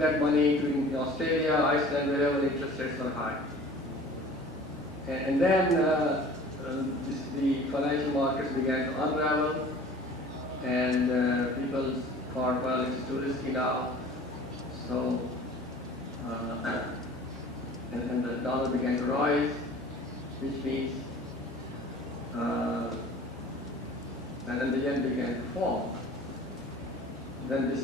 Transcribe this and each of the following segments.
that money in Australia, Iceland, wherever the interest rates are high. And then the financial markets began to unravel, and people thought, well, it's too risky now. So, and the dollar began to rise, which means, and then the yen began to fall. Then this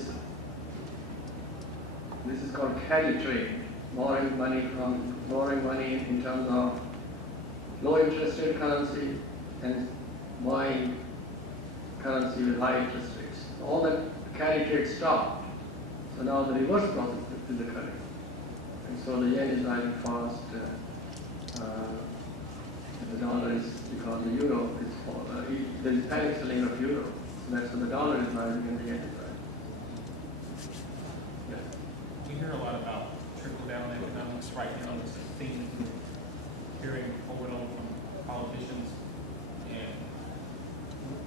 is called carry trade, borrowing money in terms of low interest rate currency and buying currency with high interest rates. All that carry trade stopped. So now the reverse process is occurring. And so the yen is rising fast. The dollar is, because the euro is, there is panic selling of euro. So that's why the dollar is rising and the yen is rising. Yes. We hear a lot about trickle-down economics right now. It's a theme we're hearing over and over from politicians. And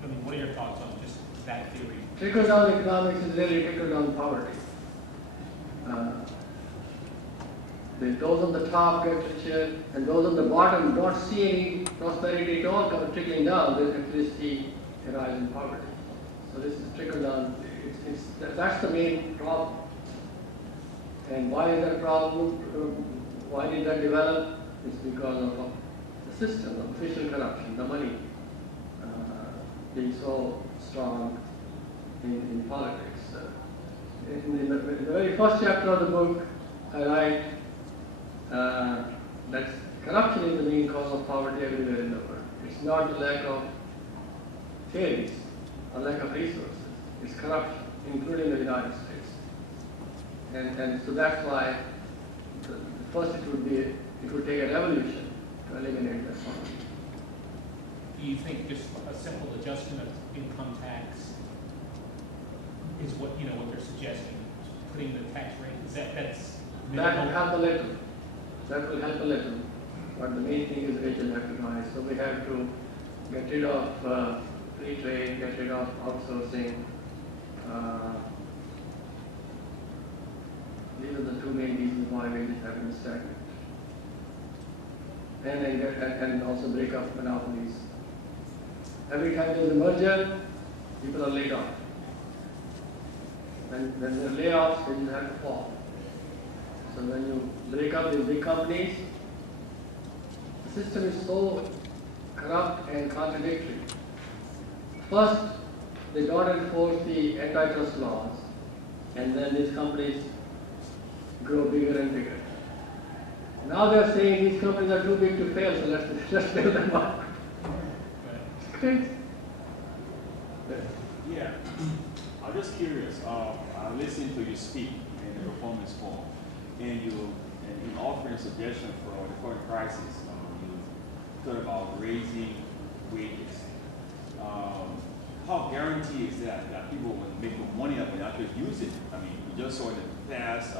I mean, what are your thoughts on just that theory? Trickle-down economics is really trickle-down poverty. Those on the top get richer, and those on the bottom don't see any prosperity at all trickling down. They actually see a rise in poverty. So this is trickle-down. That's the main problem. And why is that problem? Why did that develop? It's because of the system, of official corruption, the money being so strong in politics. In the very first chapter of the book, I write that corruption is the main cause of poverty everywhere in the world. It's not the lack of theories or lack of resources. It's corruption, including the United States. And so that's why first it would take a revolution to eliminate that poverty. Do you think just a simple adjustment of income tax is what they're suggesting? Putting the tax rate, that will help a little. That will help a little. But the main thing is wages have to rise. So we have to get rid of free trade, get rid of outsourcing. These are the two main reasons why wages have been stagnant. And also break up monopolies. Every time there's a merger, people are laid off. When there are layoffs, wages have to fall. So when you break up these big companies, the system is so corrupt and contradictory. First, they don't enforce the antitrust laws, and then these companies grow bigger and bigger. Now they're saying these companies are too big to fail, so let's build them up. It's crazy. Yeah. I'm just curious. I listened to you speak in the performance forum, and you offering a suggestion for the current crisis. You thought about raising wages. How guaranteed is that people will make more money up and actually use it? I mean, we just saw in the past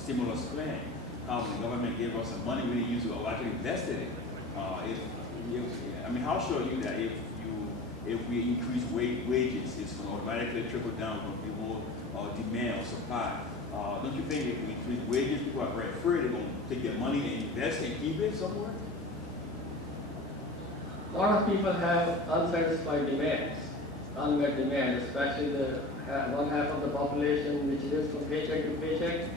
stimulus plan how the government gave us some money we didn't use it or actually invested it. How sure are you that if we increase wages, it's going to automatically trickle down, going to be more demand or supply? Don't you think if we increase wages, people are very afraid they're going to take their money and invest and keep it somewhere? A lot of people have unsatisfied demands, unmet demands, especially the one half of the population which lives from paycheck to paycheck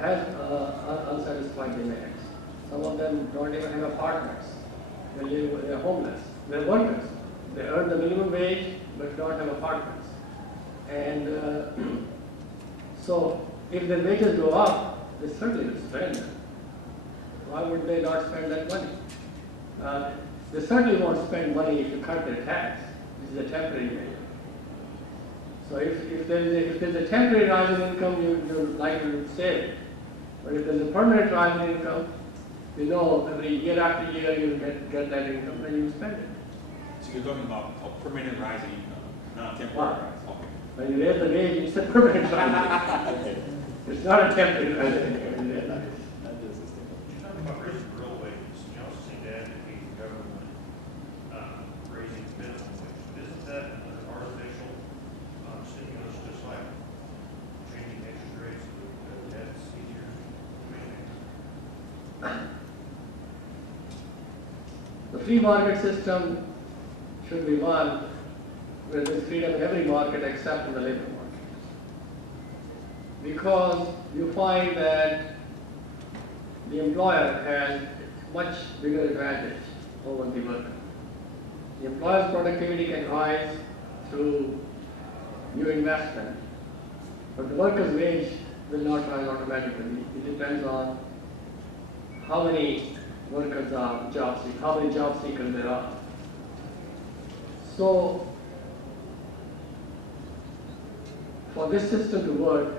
has unsatisfied demands. Some of them don't even have apartments. They're homeless. They're workers. They earn the minimum wage but don't have apartments. And so if their wages go up, they certainly will spend them. Why would they not spend that money? They certainly won't spend money if you cut their tax, which is a temporary measure. So if there's a temporary rise in income, you're likely to save it. But if there's a permanent rise in income, you know every year after year you get that income and you spend it. So you're talking about a permanent rise in income, not a temporary Wow. rise. Okay. When you raise the wage, it's a permanent rise. Okay. It's not a temporary rise in income. You realize. You're talking about raising real wages. You also seem to advocate the government raising minimum wage. Isn't that an artificial stimulus, just like changing interest rates? free market system should be one where there's freedom in every market except in the labor market. Because you find that the employer has much bigger advantage over the worker. The employer's productivity can rise through new investment, but the worker's wage will not rise automatically. It depends on how many workers are job seekers, how many job seekers there are. So, for this system to work,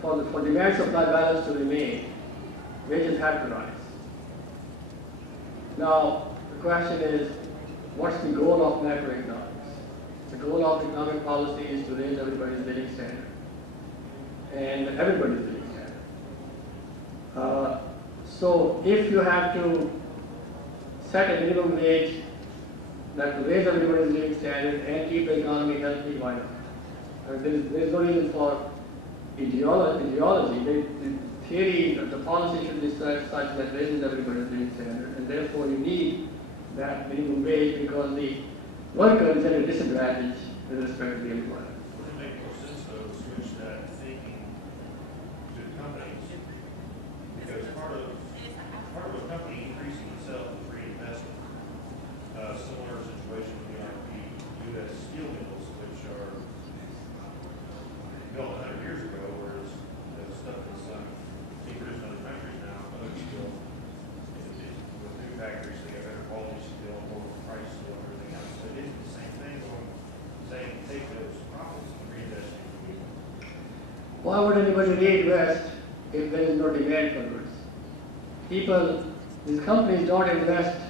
for demand supply balance to remain, wages have to rise. Now, the question is, what's the goal of macroeconomics? The goal of economic policy is to raise everybody's living standard, and everybody's living standard. So if you have to set a minimum wage that will raise everybody's living standard and keep the economy healthy, why not? There is no reason for ideology. The theory, the policy should be such that raises everybody's living standard, and therefore you need that minimum wage because the worker is at a disadvantage with respect to the employer. Would it make more sense though to switch that thinking to companies? Because part of a company increasing itself is reinvestment. Similar situation with the U.S. steel mills, which are built 100 years ago, whereas the stuff that's being produced in other countries now, other steel, with new factories, they have better quality steel, more price steel, and everything else. So it is the same thing on saying take those profits and reinvest in people. Why would anybody reinvest if there is no demand for goods? These companies don't invest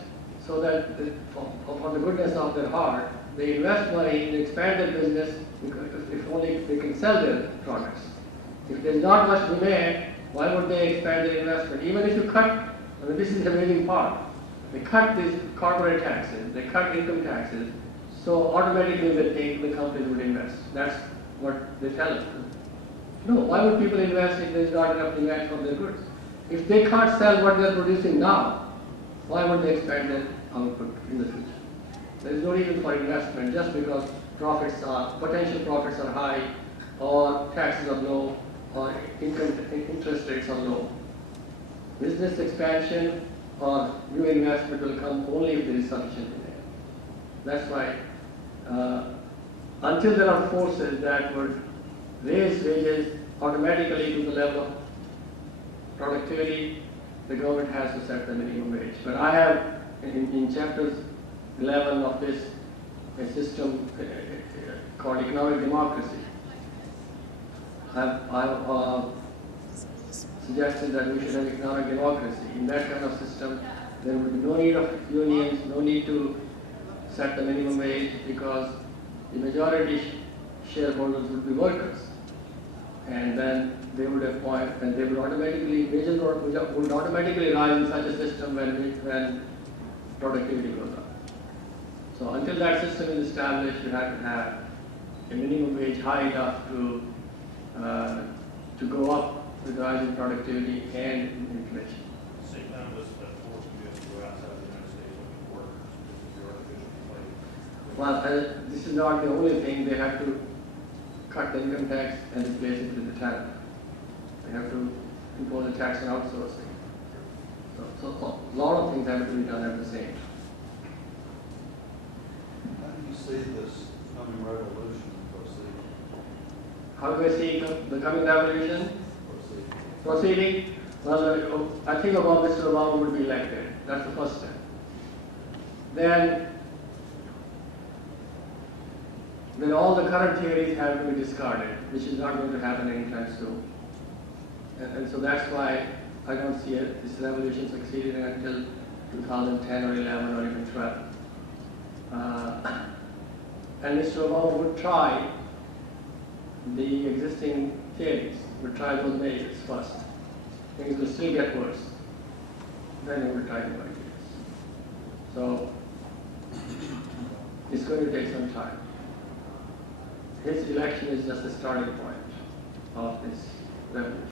so that for the goodness of their heart. They invest money to expand their business if only they can sell their products. If there's not much demand, why would they expand their investment? Even if you cut, this is the amazing part. They cut these corporate taxes, they cut income taxes, so automatically they think the companies would invest. That's what they tell us. No, why would people invest if there's not enough demand for their goods? If they can't sell what they're producing now, why would they expand their output in the future? There is no reason for investment just because potential profits are high, or taxes are low, or interest rates are low. Business expansion or new investment will come only if there is sufficient demand. That's why until there are forces that would raise wages automatically to the level of productivity, the government has to set the minimum wage. But I have, in chapters 11 of this, a system called economic democracy. I've suggested that we should have economic democracy. In that kind of system, there would be no need of unions, no need to set the minimum wage because the majority shareholders would be workers. And then they would appoint, and they would automatically, wages would automatically rise in such a system when productivity goes up. So until that system is established, you have to have a minimum wage high enough to go up with rising productivity and inflation. At the same time, does that force you to go outside the United States looking for workers because you're artificially inflated? Well, this is not the only thing. They have to cut the income tax and replace it with the tariff. They have to impose a tax on outsourcing. So a lot of things have to be done at the same time. How do you see this coming revolution proceeding? How do I see the coming revolution proceeding? Well, I think Mr. Obama would be elected. That's the first step. Then all the current theories have to be discarded, which is not going to happen anytime soon. And so that's why I don't see this revolution succeeding until 2010 or 11 or even 12. And Mr. Obama would try the existing theories, would try those measures first. Things will still get worse. Then he would try the ideas. So it's going to take some time. His election is just the starting point of this revolution.